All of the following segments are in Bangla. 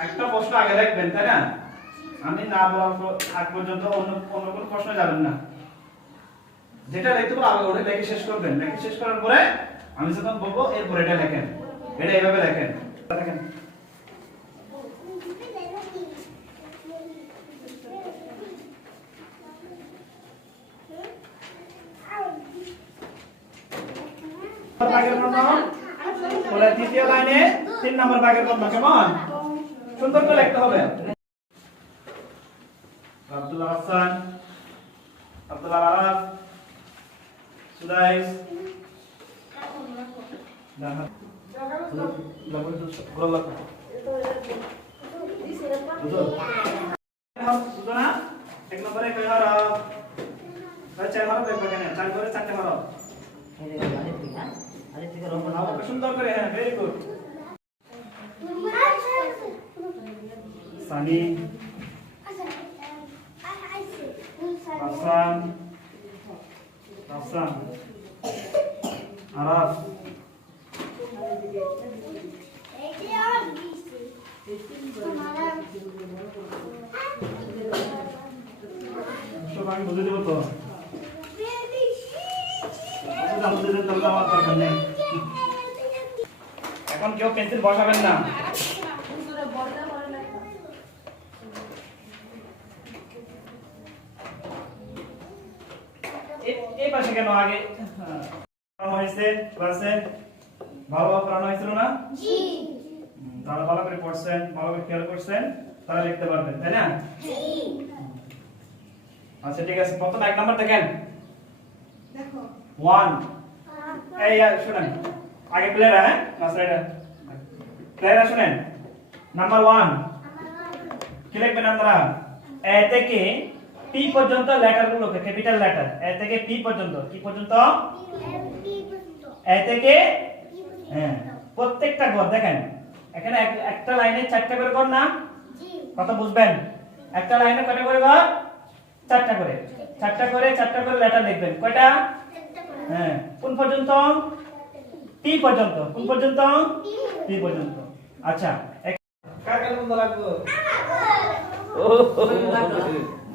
একটা প্রশ্ন আগে লিখবেন তাই না? আমি না বলার পর- আগ পর্যন্ত অন্য অন্য কোনো প্রশ্ন যাবেন না। যেটা লিখতে বলব আগে ওটা লিখে শেষ করবেন। লিখে শেষ করার পরে আমি যখন বলব এরপর এটা লেখেন। এটা এইভাবে লেখেন। বলে তৃতীয় লাইনে তিন নম্বর বাগের বর্ণ কেমন? সুন্দর করে লিখতে হবে আব্দুল্লাহ হাসান আব্দুল্লাহ আরাফ সুদাইস এক নম্বরে কয় হরফ কয় চার হরফ দেখবে কেন চার করে চারটে হরফ সুন্দর করে হ্যাঁ ভেরি গুড সানি রাফসান রাফসান আরাফ সব আমি বুঝে দেবো তো। এখন কেউ পেন্সিল বসাবেন না। এই পাশে কেন? আগে। হয়েছে ক্লাসে ভালোভাবে পড়ানো হয়েছিল না? হুম, তারা ভালো করে পড়ছেন ভালো করে খেয়াল করছেন তারা লিখতে পারবেন তাই না? আচ্ছা ঠিক আছে প্রথম এক নাম্বার দেখেন। ওয়ান এই শুনেন। আগে প্লেয়ার হ্যাঁ? মাস্টার প্লেয়ার শুনেন। নাম্বার ওয়ান কি লিখবেন আপনারা? এ থেকে পি পর্যন্ত লেটার গুলোকে ক্যাপিটাল লেটার এ থেকে পি পর্যন্ত। কি পর্যন্ত? এ থেকে হ্যাঁ প্রত্যেকটা ঘর দেখেন। এখানে এক- একটা লাইনে চারটা করে ঘর না কত বুঝবেন? একটা লাইনে কয়টা করে ঘর? চারটা করে। চারটা করে চারটা করে লেটার লিখবেন। কয়টা? হ্যাঁ কোন পর্যন্ত? পি পর্যন্ত। কোন পর্যন্ত? পি পর্যন্ত। আচ্ছা এক- কার কার বন্ধ লাগবে? বন্ধ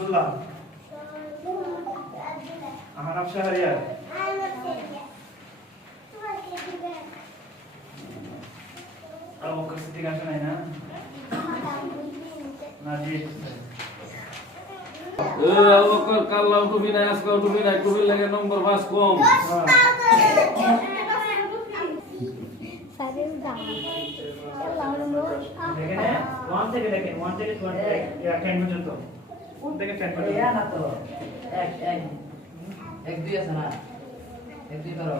আব্দুল্লাহ। আহনাফ শাহরিয়ার। আর মুখ সিটি আসে নাই না? না জি এ আলবকর কাল্লাও টুপি নাই? আজকাল টুপি নাই। টুপির লাগে নম্বর পাঁচ কম। দেখেন ওয়ান থেকে দেখেন। ওয়ান থেকে টেন পর্যন্ত ওয়ান থেকে টেন পর্যন্ত এক এক এক দুই আছে না। এক দুই করো।